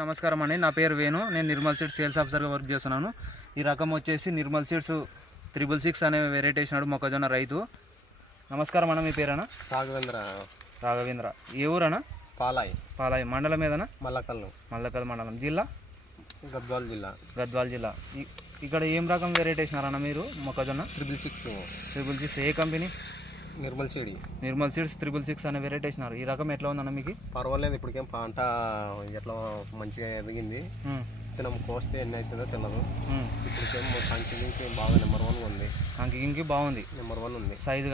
నమస్కారం అండి, నా పేరు వేణు. నేను నిర్మల్ సీడ్స్ సేల్స్ ఆఫీసర్గా వర్క్ చేస్తున్నాను. ఈ రకం వచ్చేసి నిర్మల్ సీడ్స్ 666 అనే వెరైటీ వేసినాడు మొక్కజొన్న రైతు. నమస్కారం అన్న, మీ పేరేనా? రాఘవేంద్ర. ఏ ఊరన్నా? పాలాయి మండలం ఏదన్నా? మల్లకల్ మండలం. జిల్లా? గద్వాల్ జిల్లా. ఇక్కడ ఏం రకం వెరైటీ వేసినారన్న మీరు మొక్కజొన్న? 666. ఏ కంపెనీ? నిర్మల్ సీడ్స్ 666 అనే వెరైటీ వేసినారు. ఈ రకం ఎట్లా ఉందన్న మీకు? పర్వాలేదు, ఇప్పటికేం పంట ఎట్లా మంచిగా ఎదిగింది. తినం కోస్తే ఎన్ని అవుతుందో తెలియదు. ఇప్పటికేం కంకి బాగా నెంబర్ 1 ఉంది. కంకి బాగుంది, నెంబర్ 1 ఉంది. సైజు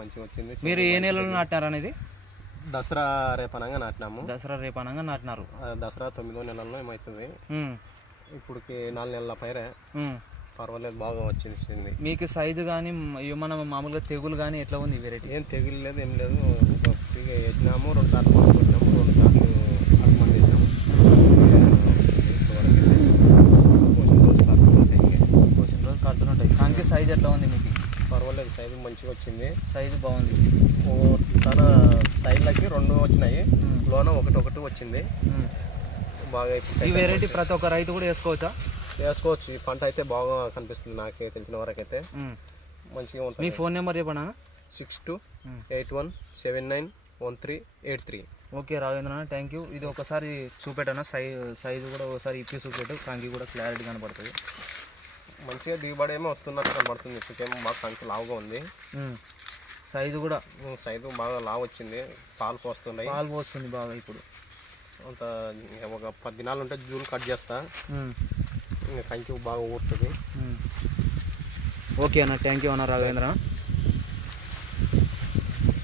మంచిగా వచ్చింది. మీరు ఏ నెలలో నాటినారు అనేది? దసరా రేపనంగా నాటినాము. నాటినారు. దసరా 9వ నెలల్లో ఏమవుతుంది. ఇప్పటికి 4 నెలల పైరే. పర్వాలేదు, బాగా వచ్చింది. మీకు సైజు కానీ ఏమన్నా మామూలుగా తెగులు కానీ ఎట్లా ఉంది వెరైటీ? ఏం తెగులు లేదు, ఏం లేదు. ఫ్రీగా వేసినాము, 2 సార్లు మందు కొట్టినాము, 2 సార్లు అరకు మంది వేసినాము. పోషన్ రోజు ఖర్చులు ఉంటాయి. కంకి సైజు ఎట్లా ఉంది మీకు? పర్వాలేదు, సైజు మంచిగా వచ్చింది. సైజు బాగుంది. తన సైడ్లకి 2 వచ్చినాయి, లోన ఒకటి వచ్చింది. బాగా ఈ వెరైటీ ప్రతి ఒక్క రైతు కూడా వేసుకోవచ్చా? వేసుకోవచ్చు. ఈ పంట అయితే బాగా కనిపిస్తుంది నాకే తెలిసిన వరకు అయితే. మంచిగా ఉంటుంది. మీ ఫోన్ నెంబర్ చెప్పనా? 6281791383. Okay Raghavendra, thank you. ఇది ఒకసారి చూపెట్టనా? సైజు కూడా ఒకసారి ఇప్పి చూపెట్టు. కంకి కూడా క్లారిటీ కనపడుతుంది. మంచిగా దిగుబడి ఏమో వస్తున్నట్టు కనబడుతుంది. ఇప్పటికేమో బాగా కంకి లావుగా ఉంది. సైజు బాగా లావు వచ్చింది. పాలు పోస్తుంది బాగా. ఇప్పుడు అంత ఒక 10 దినాలు ఉంటే జూలు కట్ చేస్తా. ఇంకా కంకి బాగా ఊరుతుంది. ఓకే అన్న, థ్యాంక్ యూ అన్న రాఘవేంద్ర.